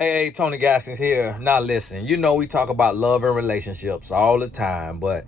Hey, Tony Gaskins here. Now listen, you know we talk about love and relationships all the time, but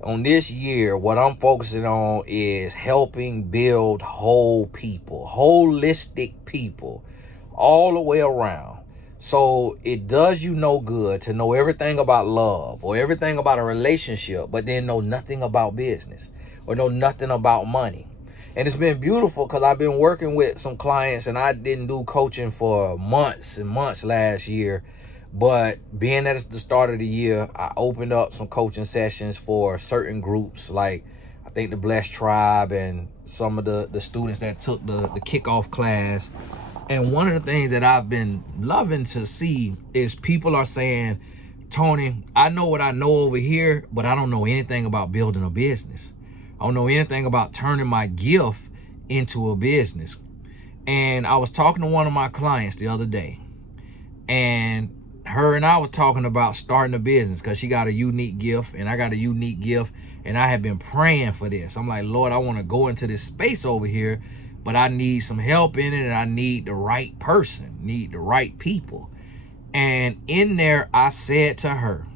on this year, what I'm focusing on is helping build whole people, holistic people, all the way around. So it does you no good to know everything about love or everything about a relationship, but then know nothing about business or know nothing about money. And it's been beautiful because I've been working with some clients, and I didn't do coaching for months and months last year. But being that it's the start of the year, I opened up some coaching sessions for certain groups, like I think the Blessed Tribe and some of the students that took the kickoff class. And one of the things that I've been loving to see is people are saying, Tony, I know what I know over here, but I don't know anything about building a business. I don't know anything about turning my gift into a business. And I was talking to one of my clients the other day, and her and I were talking about starting a business because she got a unique gift and I got a unique gift, and I have been praying for this. I'm like, Lord, I want to go into this space over here, but I need some help in it, and I need the right person, need the right people. And in there, I said to her,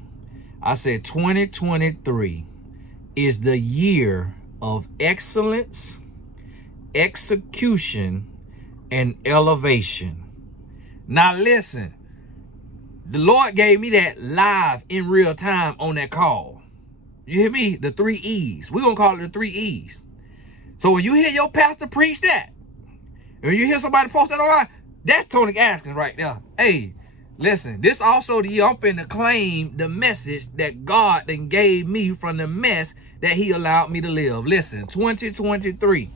I said, 2023 is the year of excellence, execution, and elevation. Now listen, the Lord gave me that live in real time on that call. You hear me? The 3 E's. We're going to call it the 3 E's. So when you hear your pastor preach that, and when you hear somebody post that online, that's Tony Gaskins right there. Hey, listen, this also the year I'm finna claim the message that God then gave me from the mess that he allowed me to live. Listen, 2023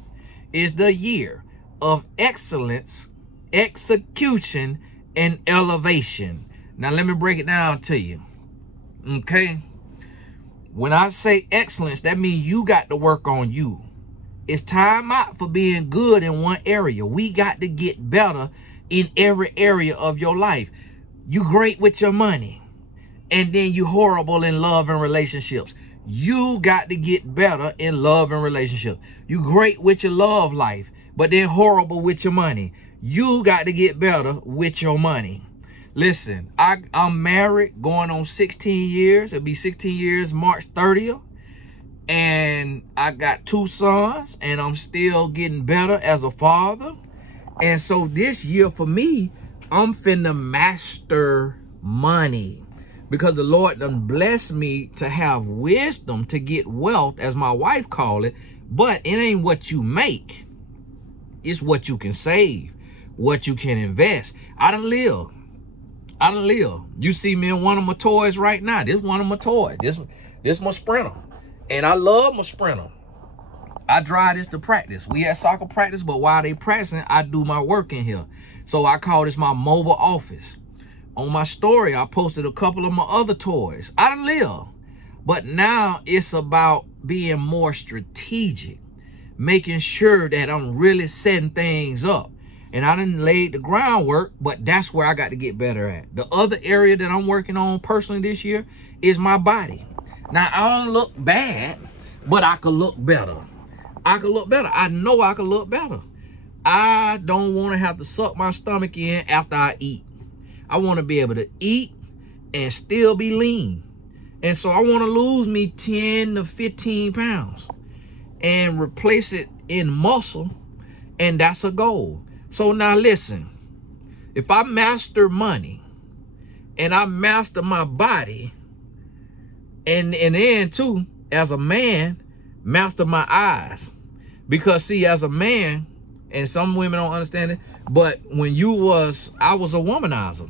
is the year of excellence, execution, and elevation. Now, let me break it down to you. Okay? When I say excellence, that means you got to work on you. It's time out for being good in one area. We got to get better in every area of your life. You great with your money, and then you horrible in love and relationships. You got to get better in love and relationships. You great with your love life, but then horrible with your money. You got to get better with your money. Listen, I'm married going on 16 years. It'll be 16 years March 30th. And I got 2 sons, and I'm still getting better as a father. And so this year for me, I'm finna master money, because the Lord done blessed me to have wisdom to get wealth, as my wife call it. But it ain't what you make. It's what you can save, what you can invest. I done live. You see me in one of my toys right now. This one of my toys. This my Sprinter. And I love my Sprinter. I drive this to practice. We at soccer practice, but while they practicing, I do my work in here. So I call this my mobile office. On my story, I posted a couple of my other toys. I done live. But now it's about being more strategic, making sure that I'm really setting things up. And I done laid the groundwork, but that's where I got to get better at. The other area that I'm working on personally this year is my body. Now, I don't look bad, but I could look better. I could look better. I know I could look better. I don't want to have to suck my stomach in after I eat. I want to be able to eat and still be lean. And so I want to lose me 10 to 15 pounds and replace it in muscle. And that's a goal. So now listen, if I master money and I master my body, and then too, as a man, master my eyes. Because see, as a man, and some women don't understand it, but when I was a womanizer.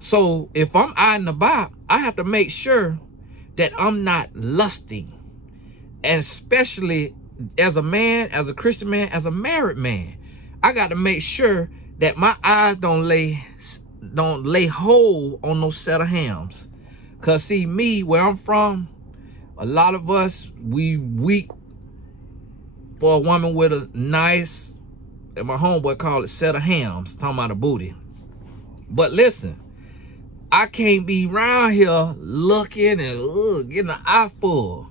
So if I'm eyeing about, I have to make sure that I'm not lusting. And especially as a man, as a Christian man, as a married man, I got to make sure that my eyes don't lay hold on no set of hams. Cause see, me, where I'm from, a lot of us, we weak for a woman with a nice, and my homeboy called it set of hams, talking about a booty. But listen, I can't be around here looking and getting an eye full.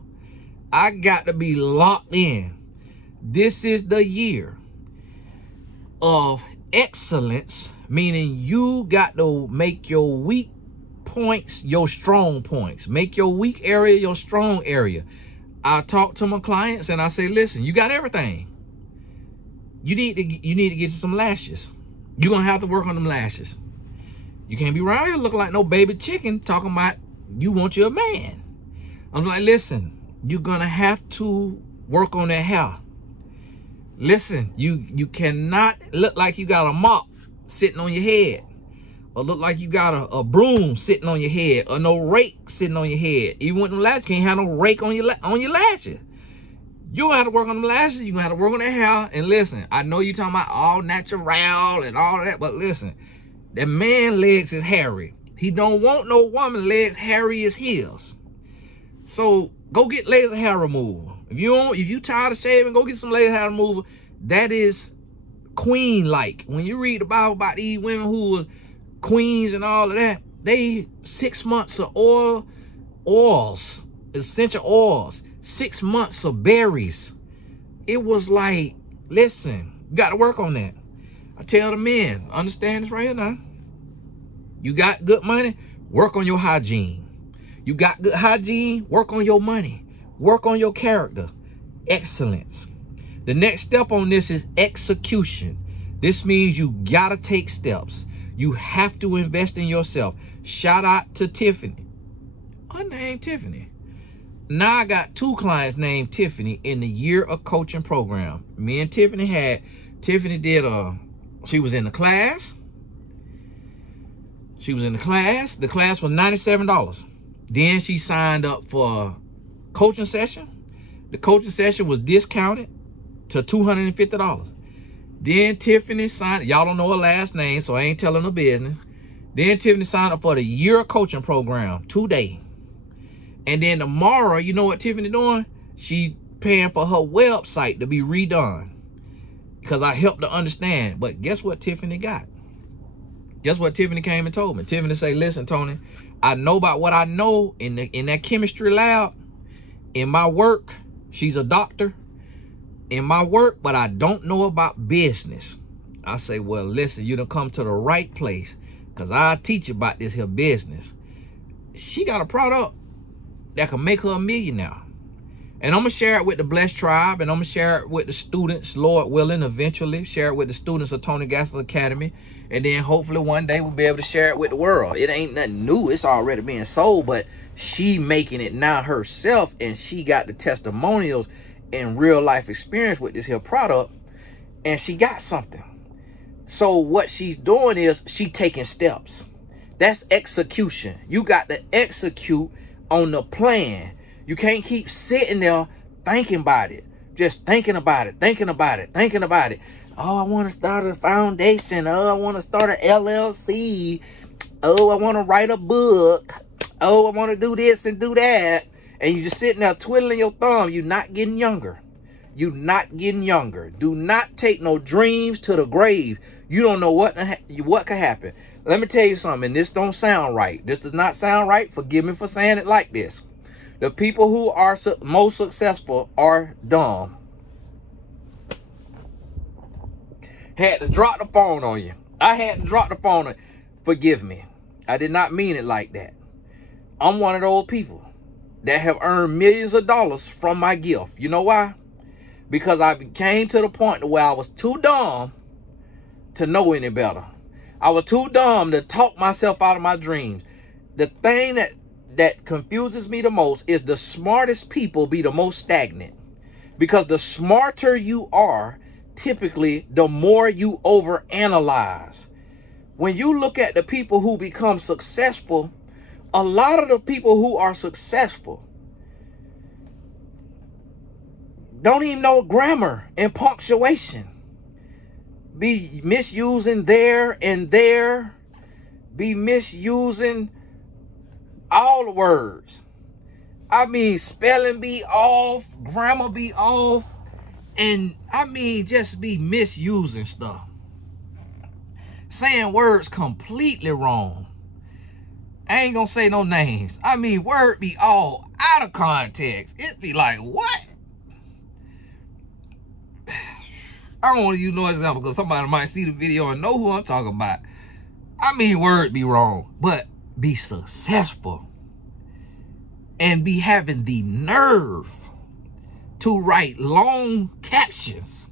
I got to be locked in. This is the year of excellence meaning you got to make your weak points your strong points. Make your weak area your strong area. I talk to my clients and I say, listen, you got everything. You need to get you some lashes. You're gonna have to work on them lashes. You can't be around here looking like no baby chicken talking about you want you a man. I'm like, listen, you're gonna have to work on that hair. Listen, you cannot look like you got a mop sitting on your head, or look like you got a broom sitting on your head, or no rake sitting on your head. Even with them lashes, you can't have no rake on your lashes. You gonna have to work on them lashes. You gonna have to work on that hair. And listen, I know you talking about all natural and all that, but listen, that man legs is hairy. He don't want no woman legs hairy as his. So go get laser hair removal. If you tired of shaving, go get some laser hair removal. That is queen-like. When you read the Bible about these women who were queens and all of that, they 6 months of oils, essential oils, 6 months of berries. It was like, listen, you got to work on that. I tell the men, understand this right here now. You got good money, work on your hygiene. You got good hygiene, work on your money. Work on your character. Excellence. The next step on this is execution. This means you gotta take steps. You have to invest in yourself. Shout out to Tiffany. Her name Tiffany. Now I got 2 clients named Tiffany in the Year of Coaching program. Me and Tiffany she was in the class. The class was $97. Then she signed up for coaching session. The coaching session was discounted to $250. Then Tiffany signed, y'all don't know her last name, so I ain't telling her business. Then Tiffany signed up for the Year of Coaching program today. And then tomorrow, you know what Tiffany doing? She paying for her website to be redone, because I helped her understand. But guess what Tiffany got? Guess what Tiffany came and told me? Tiffany say, listen, Tony, I know about what I know in that chemistry lab. In my work, she's a doctor. In my work, but I don't know about business. I say, well, listen, you done come to the right place, because I'll teach you about this here business. She got a product that can make her a millionaire. And I'm going to share it with the Blessed Tribe, and I'm going to share it with the students, Lord willing, eventually. Share it with the students of Tony Gaskins Academy. And then hopefully one day we'll be able to share it with the world. It ain't nothing new. It's already being sold, but she making it now herself, and she got the testimonials and real life experience with this here product, and she got something. So what she's doing is she taking steps. That's execution. You got to execute on the plan. You can't keep sitting there thinking about it. Just thinking about it. Oh, I want to start a foundation. Oh, I want to start an LLC. Oh, I want to write a book. Oh, I want to do this and do that. And you just sitting there twiddling your thumb. You're not getting younger. You're not getting younger. Do not take no dreams to the grave. You don't know what could happen. Let me tell you something. And this don't sound right. This does not sound right. Forgive me for saying it like this. The people who are most successful are dumb. Had to drop the phone on you. I had to drop the phone on you. Forgive me. I did not mean it like that. I'm one of those people that have earned millions of dollars from my gift. You know why? Because I came to the point where I was too dumb to know any better. I was too dumb to talk myself out of my dreams. The thing that confuses me the most is the smartest people be the most stagnant. Because the smarter you are, typically, the more you overanalyze. When you look at the people who become successful, a lot of the people who are successful don't even know grammar and punctuation. Be misusing there and there. Be misusing all the words. I mean, spelling be off, grammar be off, and I mean, just be misusing stuff. Saying words completely wrong. I ain't gonna say no names. I mean, word be all out of context. It be like, what? I don't want to use no example because somebody might see the video and know who I'm talking about. I mean, word be wrong, but be successful and be having the nerve to write long captions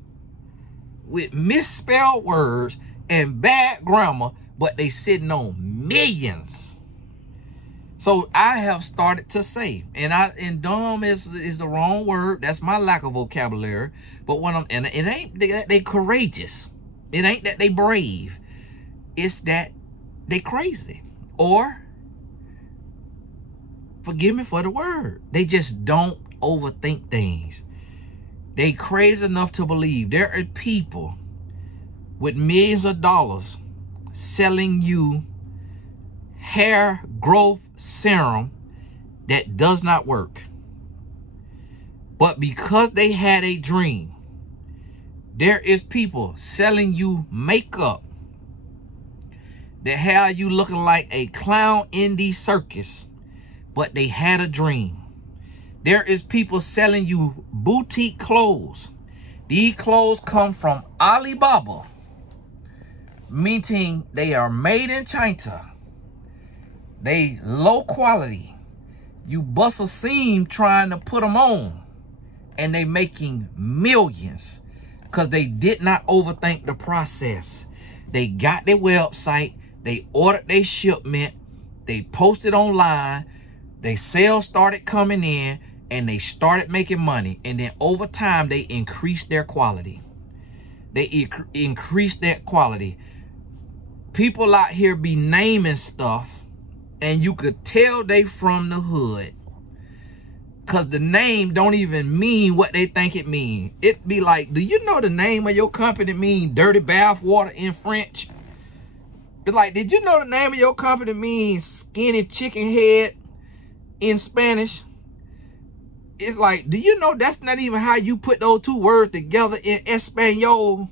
with misspelled words and bad grammar, but they sitting on millions. So I have started to say, and dumb is the wrong word. That's my lack of vocabulary. But and it ain't that they courageous. It ain't that they brave. It's that they crazy. Or, forgive me for the word, they just don't overthink things. They crazy enough to believe there are people with millions of dollars selling you hair growth serum that does not work. But because they had a dream, there is people selling you makeup that have you looking like a clown in the circus, but they had a dream. There is people selling you boutique clothes. These clothes come from Alibaba, meaning they are made in China. They low quality. You bust a seam trying to put them on, and they making millions because they did not overthink the process. They got their website, they ordered their shipment, they posted online, their sales started coming in, and they started making money. And then over time, they increased their quality. They increased that quality. People out here be naming stuff, and you could tell they from the hood, because the name don't even mean what they think it means. It be like, do you know the name of your company mean dirty bath water in French? It's like, did you know the name of your company means skinny chicken head in Spanish? It's like, do you know that's not even how you put those two words together in Espanol?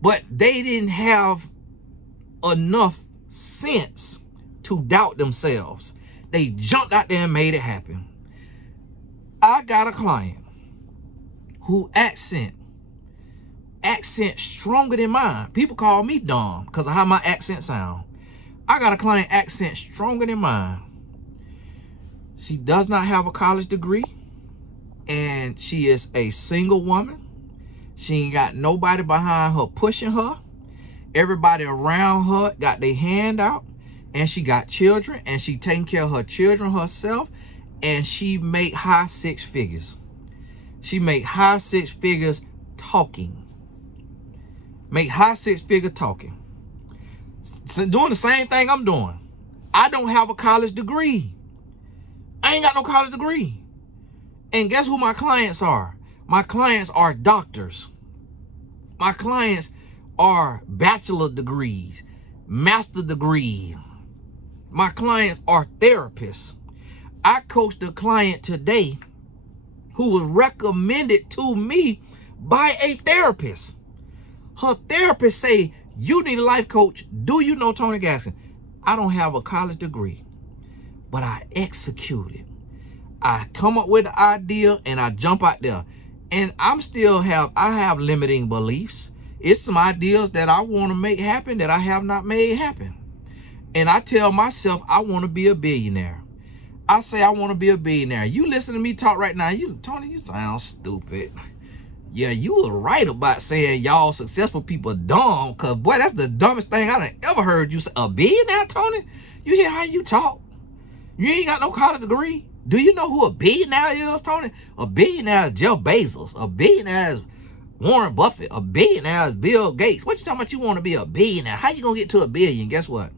But they didn't have enough sense to doubt themselves. They jumped out there and made it happen. I got a client who accent stronger than mine. People call me dumb because of how my accent sound. I got a client accent stronger than mine. She does not have a college degree, and she is a single woman. She ain't got nobody behind her pushing her. Everybody around her got their hand out, and she got children, and she taking care of her children herself, and she make high six figures. She make high six figures talking. Make high six figure talking. So doing the same thing I'm doing. I don't have a college degree. I ain't got no college degree. And guess who my clients are? My clients are doctors. My clients are bachelor degrees, master degrees. My clients are therapists. I coached a client today who was recommended to me by a therapist. Her therapist say, you need a life coach. Do you know Tony Gaskin? I don't have a college degree, but I execute it. I come up with the idea and I jump out there. And I have limiting beliefs. It's some ideas that I want to make happen that I have not made happen. And I tell myself I want to be a billionaire. I say I want to be a billionaire. You listen to me talk right now. Tony, you sound stupid. Yeah, you were right about saying y'all successful people dumb, because, boy, that's the dumbest thing I done ever heard you say. A billionaire, Tony? You hear how you talk? You ain't got no college degree. Do you know who a billionaire is, Tony? A billionaire is Jeff Bezos. A billionaire is Warren Buffett. A billionaire is Bill Gates. What you talking about you want to be a billionaire? How you going to get to a billion? Guess what?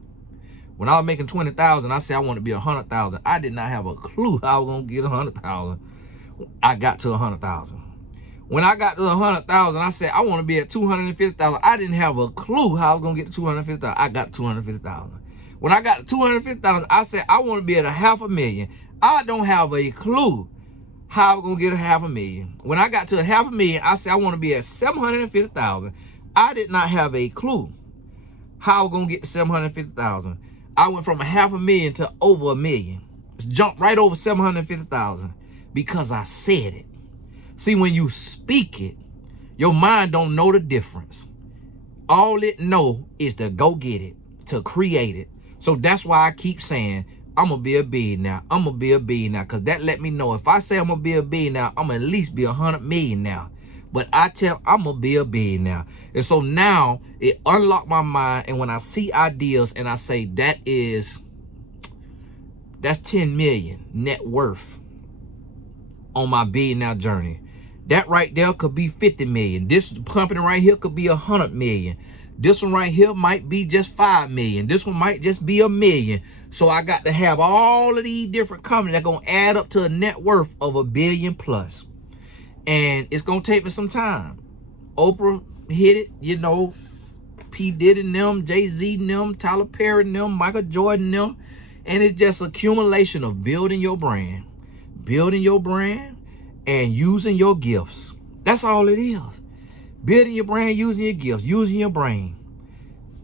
When I was making 20,000, I said I want to be 100,000. I did not have a clue how I was going to get 100,000. I got to 100,000. When I got to 100,000, I said I want to be at 250,000. I didn't have a clue how I was going to get to 250,000. I got 250,000. When I got to 250,000, I said I want to be at 500,000. I don't have a clue how I'm going to get 500,000. When I got to 500,000, I said I want to be at 750,000. I did not have a clue how I'm going to get to 750,000. I went from 500,000 to over 1 million. It's jumped right over 750,000 because I said it. See, when you speak it, your mind don't know the difference. All it know is to go get it. to create it. So that's why I keep saying, I'm going to be a billionaire. I'm going to be a billionaire, because that let me know if I say I'm going to be a billionaire, I'm going to at least be 100 million now. But I tell I'm going to be a billionaire. And so now it unlocked my mind. And when I see ideas and I say that's 10 million net worth on my billionaire journey. That right there could be 50 million. This company right here could be 100 million. This one right here might be just 5 million. This one might just be 1 million. So I got to have all of these different companies that going to add up to a net worth of $1 billion plus. And it's going to take me some time. Oprah hit it, you know, P. Diddy and them, Jay-Z and them, Tyler Perry and them, Michael Jordan and them. And it's just accumulation of building your brand and using your gifts. That's all it is. Building your brand, using your gifts, using your brain.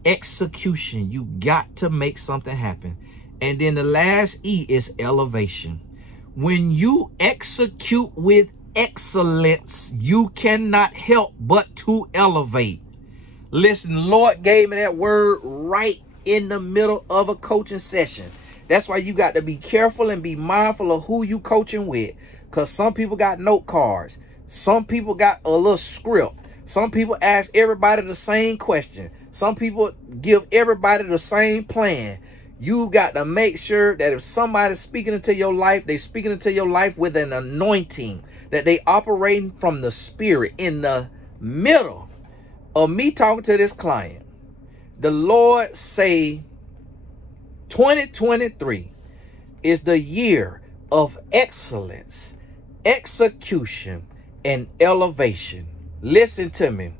Execution. You got to make something happen. And then the last E is elevation. When you execute with excellence, you cannot help but to elevate. Listen, the Lord gave me that word right in the middle of a coaching session. That's why you got to be careful and be mindful of who you coaching with. Because some people got note cards. Some people got a little script. Some people ask everybody the same question. Some people give everybody the same plan. You got to make sure that if somebody's speaking into your life, they're speaking into your life with an anointing, that they operating from the Spirit. In the middle of me talking to this client, the Lord say 2023 is the year of excellence, execution, and elevation. Listen to me.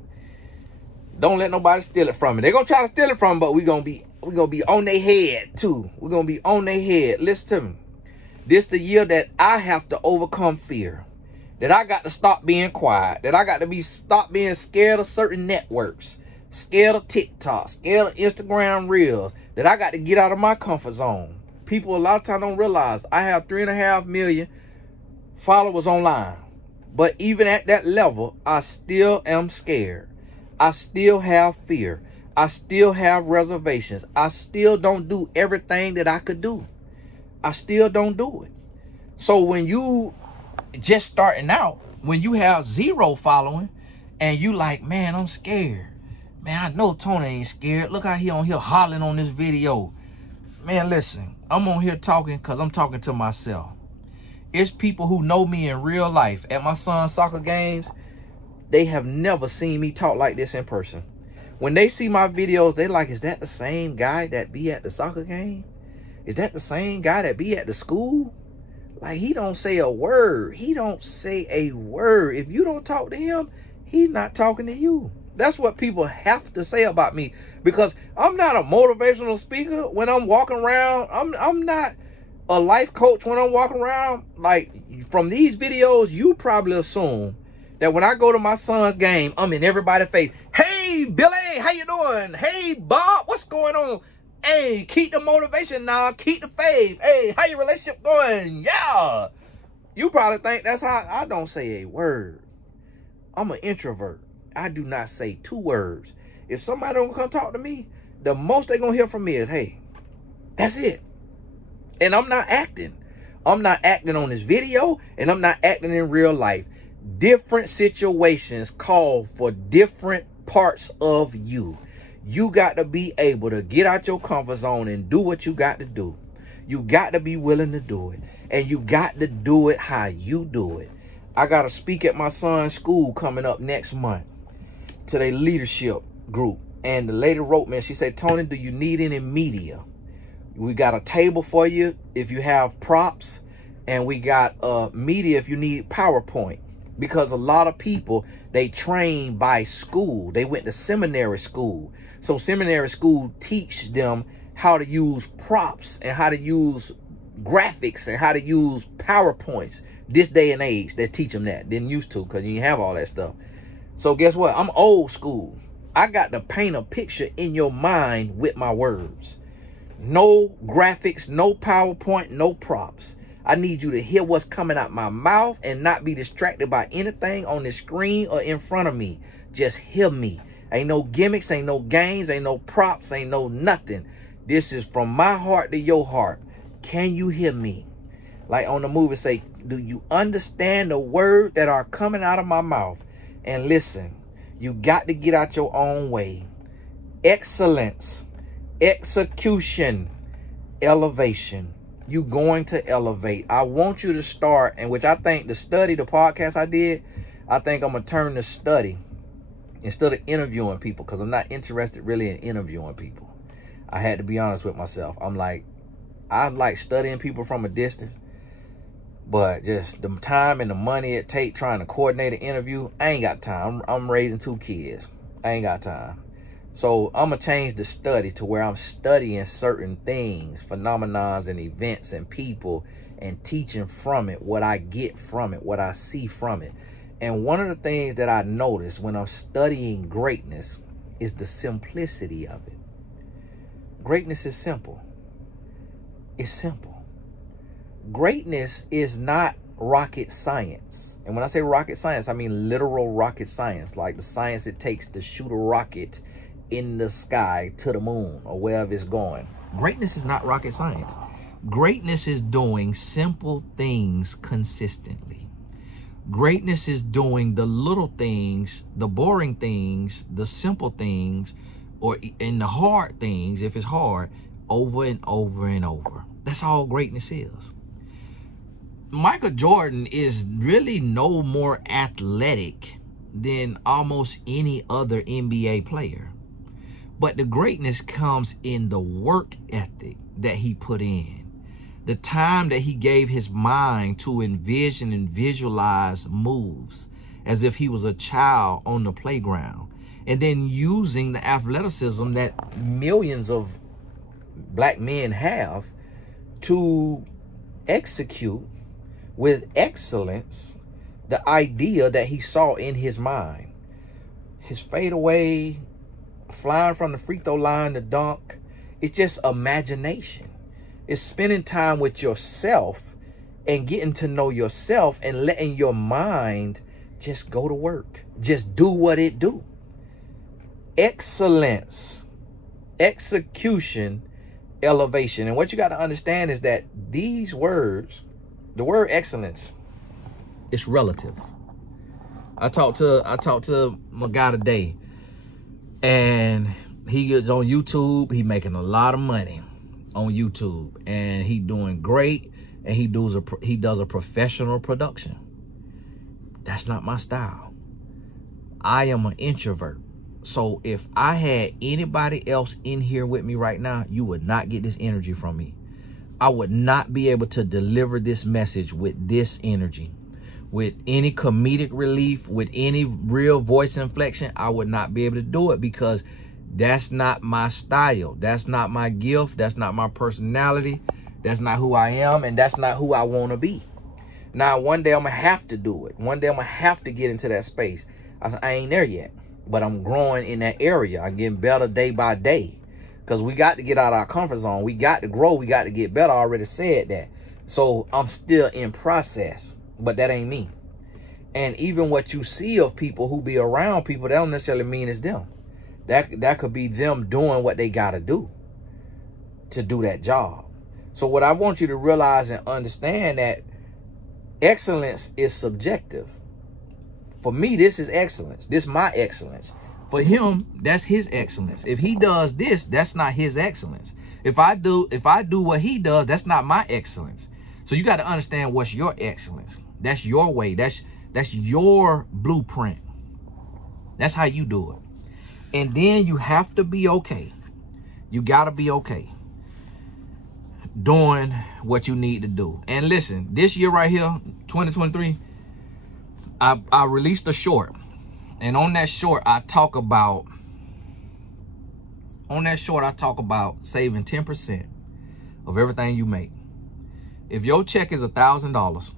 Don't let nobody steal it from me. They're going to try to steal it from me, but we're going to be on their head too. We're going to be on their head. Listen to me. This the year that I have to overcome fear. That I got to stop being quiet. That I got to stop being scared of certain networks. Scared of TikTok. Scared of Instagram Reels. That I got to get out of my comfort zone. People a lot of times don't realize I have 3.5 million followers online. But even at that level, I still am scared. I still have fear. I still have reservations. I still don't do everything that I could do. I still don't do it. So when you just starting out, when you have 0 following and you like, man, I'm scared. Man, I know Tony ain't scared. Look how he on here hollering on this video. Man, listen, I'm on here talking because I'm talking to myself. It's people who know me in real life. At my son's soccer games, they have never seen me talk like this in person. When they see my videos, they like, is that the same guy that be at the soccer game? Is that the same guy that be at the school? Like, he don't say a word. He don't say a word. If you don't talk to him, he's not talking to you. That's what people have to say about me, because I'm not a motivational speaker when I'm walking around. I'm not a life coach when I'm walking around. Like, from these videos, you probably assume that when I go to my son's game, I'm in everybody's face. Hey, Billy, how you doing? Hey, Bob, what's going on? Hey, keep the motivation now. Keep the faith. Hey, how your relationship going? Yeah. You probably think that's how I don't say a word. I'm an introvert. I do not say 2 words. If somebody don't come talk to me, the most they're going to hear from me is, hey, that's it. And I'm not acting. I'm not acting on this video, and I'm not acting in real life. Different situations call for different parts of you. You got to be able to get out your comfort zone and do what you got to do. You got to be willing to do it. And you got to do it how you do it. I got to speak at my son's school coming up next month to their leadership group. And the lady wrote me and she said, Tony, do you need any media? We got a table for you if you have props. And we got media if you need PowerPoint. Because a lot of people, they train by school. They went to seminary school. So seminary school teach them how to use props and how to use graphics and how to use PowerPoints. This day and age, they teach them that. Didn't used to, because you didn't have all that stuff. So guess what? I'm old school. I got to paint a picture in your mind with my words. No graphics, no PowerPoint, no props. I need you to hear what's coming out my mouth and not be distracted by anything on the screen or in front of me. Just hear me. Ain't no gimmicks, ain't no games, ain't no props, ain't no nothing. This is from my heart to your heart. Can you hear me? Like on the movie say, do you understand the word that are coming out of my mouth? And listen, you got to get out your own way. Excellence, execution, elevation. You going to elevate. I want you to start, and which I think the podcast I did, I think I'm going to turn to study instead of interviewing people, because I'm not interested really in interviewing people. I had to be honest with myself. I like studying people from a distance, but just the time and the money it take trying to coordinate an interview, I ain't got time. I'm raising 2 kids. I ain't got time. So I'm going to change the study to where I'm studying certain things, phenomenons and events and people, and teaching from it, what I get from it, what I see from it. And one of the things that I notice when I'm studying greatness is the simplicity of it. Greatness is simple. It's simple. Greatness is not rocket science. And when I say rocket science, I mean literal rocket science, like the science it takes to shoot a rocket in the sky to the moon or wherever it's going. Greatness is not rocket science. Greatness is doing simple things consistently. Greatness is doing the little things, the boring things, the simple things, or in the hard things, if it's hard, over and over and over. That's all greatness is. Michael Jordan is really no more athletic than almost any other NBA player. But the greatness comes in the work ethic that he put in. The time that he gave his mind to envision and visualize moves as if he was a child on the playground. And then using the athleticism that millions of black men have to execute with excellence the idea that he saw in his mind. His fadeaway, flying from the free throw line to dunk, it's just imagination. It's spending time with yourself and getting to know yourself and letting your mind just go to work. Just do what it do. Excellence, execution, elevation. And what you got to understand is that these words, the word excellence, it's relative. I talked to my guy today, and he is on YouTube. He making a lot of money on YouTube, and he doing great, and he does a professional production. That's not my style. I am an introvert. So if I had anybody else in here with me right now, you would not get this energy from me. I would not be able to deliver this message with this energy, with any comedic relief, with any real voice inflection. I would not be able to do it because that's not my style. That's not my gift. That's not my personality. That's not who I am, and that's not who I want to be. Now, one day I'm going to have to do it. One day I'm going to have to get into that space. I ain't there yet, but I'm growing in that area. I'm getting better day by day because we got to get out of our comfort zone. We got to grow. We got to get better. I already said that. So I'm still in process, but that ain't me. And even what you see of people who be around people, that don't necessarily mean it's them. That could be them doing what they got to do that job. So what I want you to realize and understand that excellence is subjective. For me, this is excellence. This is my excellence. For him, that's his excellence. If he does this, that's not his excellence. If I do what he does, that's not my excellence. So you got to understand what's your excellence. That's your way. That's your blueprint. That's how you do it. And then you have to be okay. You got to be okay doing what you need to do. And listen, this year right here, 2023, I released a short. And on that short, I talk about saving 10% of everything you make. If your check is $1,000,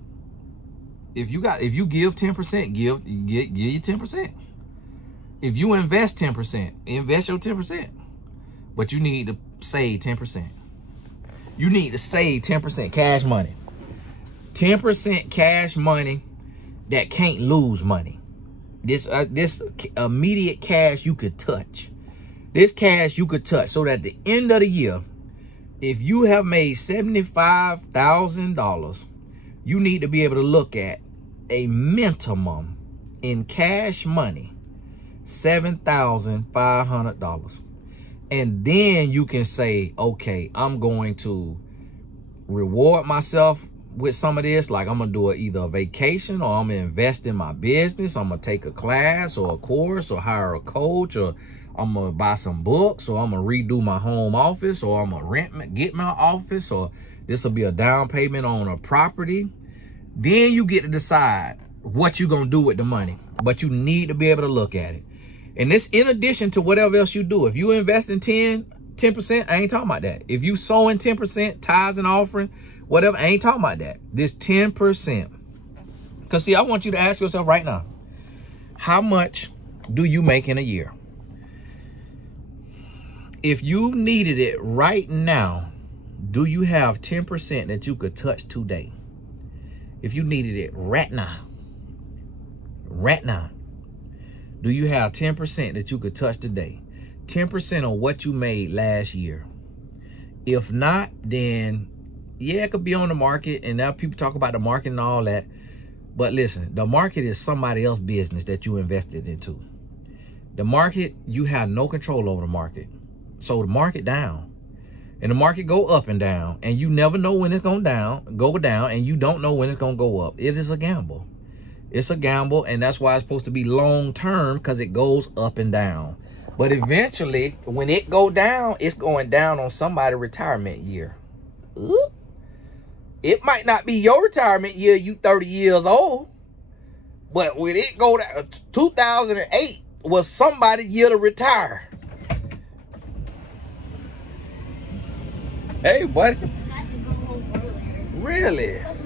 if you give 10%, give you 10%. If you invest 10%, invest your 10%. But you need to save 10%. You need to save 10% cash money. 10% cash money that can't lose money. This immediate cash you could touch. This cash you could touch, so that at the end of the year, if you have made $75,000, you need to be able to look at a minimum in cash money, $7,500. And then you can say, okay, I'm going to reward myself with some of this. Like, I'm gonna do either a vacation, or I'm gonna invest in my business. I'm gonna take a class or a course, or hire a coach, or I'm gonna buy some books, or I'm gonna redo my home office, or I'm gonna get my office, or this will be a down payment on a property. Then you get to decide what you're gonna do with the money, but you need to be able to look at it. And this in addition to whatever else you do. If you invest in 10%, I ain't talking about that. If you sow in 10%, tithes and offering, whatever, I ain't talking about that. This 10%. Because see, I want you to ask yourself right now, how much do you make in a year? If you needed it right now, do you have 10% that you could touch today? If you needed it right now, do you have 10% that you could touch today? 10% of what you made last year. If not, then yeah, it could be on the market, and now people talk about the market and all that. But listen, the market is somebody else's business that you invested into. The market, you have no control over the market. So the market down, and the market go up and down, and you never know when it's gonna go down, and you don't know when it's gonna go up. It is a gamble. It's a gamble, and that's why it's supposed to be long term, because it goes up and down. But eventually, when it go down, it's going down on somebody's retirement year. Ooh. It might not be your retirement year, you 30 years old, but when it go down, 2008 was somebody's year to retire. Hey, buddy. I got to go home earlier. Really? That's